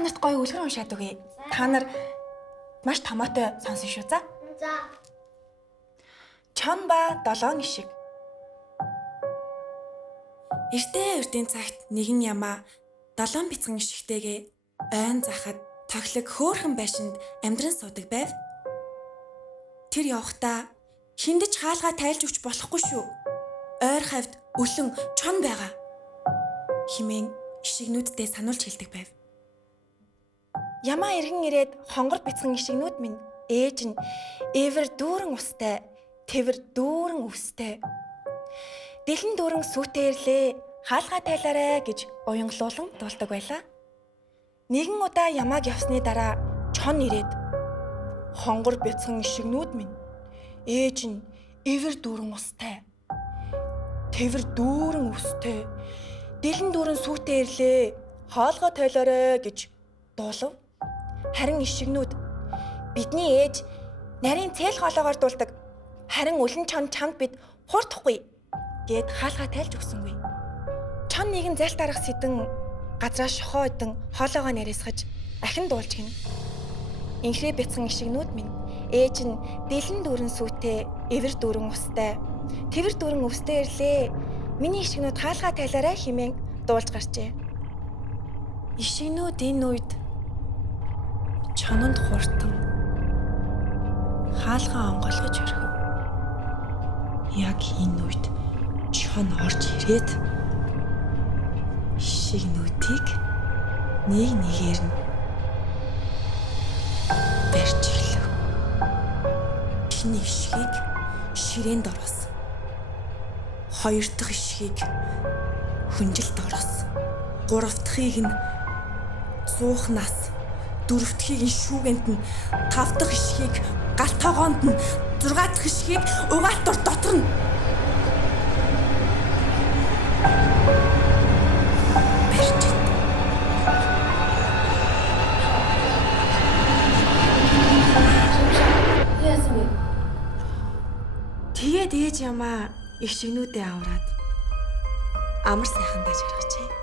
та нарт гоё үлгэр уншаад өгье. Та нар маш томоотой сонсон шүү за. За. Чон ба долоон ишиг. Эрдийн цагт нэгэн ямаа долоон бяцхан ишигтэйгээ ойн захад тоглог хөөхөн байшинд амьдран суудаг байв. Тэр явхдаа хиндэж хаалгаа тайлж өгч болохгүй шүү. Ойр хавьд өлөн чон байгаа. Химэн ишигнүүддээ сануулж хэлдэг байв. Ямаа эргэн ирээд хонгор бяцхан ишигнүүд минь ээж нь эвэр дүүрэн устай, тэвэр дүүрэн өвстэй. Дэлэн дүүрэн сүйтэй ирлээ, хаалгаа тайлаарай гэж уянгалуулан дуулдаг байлаа. Нэгэн удаа ямааг явсны дараа чон ирээд хонгор бяцхан ишигнүүд минь ээж нь эвэр дүүрэн устай, тэвэр дүүрэн өвстэй. Дэлэн дүүрэн сүйтэй ирлээ, хаалгаа тайлаарай гэж дуулав. Харин ишигнүүд бидний ээж нарийн цээл хоолоогоор дуулдаг. Харин өлөн чон чамд бид хуурдахгүй гэд хаалгаа тайлж өгсөнгүй. Чон нэгэн зальт арах сэдэн газраа шохоо идэн хоолоогоо нарийсгаж ахин дуулж гин. Инхрээ бяцхан ишигнүүд минь ээж нь дэлэн дүүрэн сүйтэй, эвэр дүүрэн устай, тэвэр дүүрэн өвстэй ирлээ. Миний ишигнүүд хаалгаа тайлаарай хэмээн дуулж гарчээ. Ишигнүүд энэ үед чононд хурдан хаалгаа онгойлгож өргөв. Яг энэ үед чон орж ирээд ишигнүүдийг нэг нэгээр нь барьж ирлээ. Эхний ишгийг ширээнд оруулсан. Хоёр дахь ишгийг хүнжилд оруулсан. Гурав дахьыг нь зуухнаас, дөрөв дахьыг нь шүүгэнд нь, тав дахь ишгийг галтгоонд нь, зургаа дахь ишгийг угаалтур дотор нь барьж ид. Тэгээд ээж ямаа ишигнүүдээ аваад амар сайхан даж гаргажээ.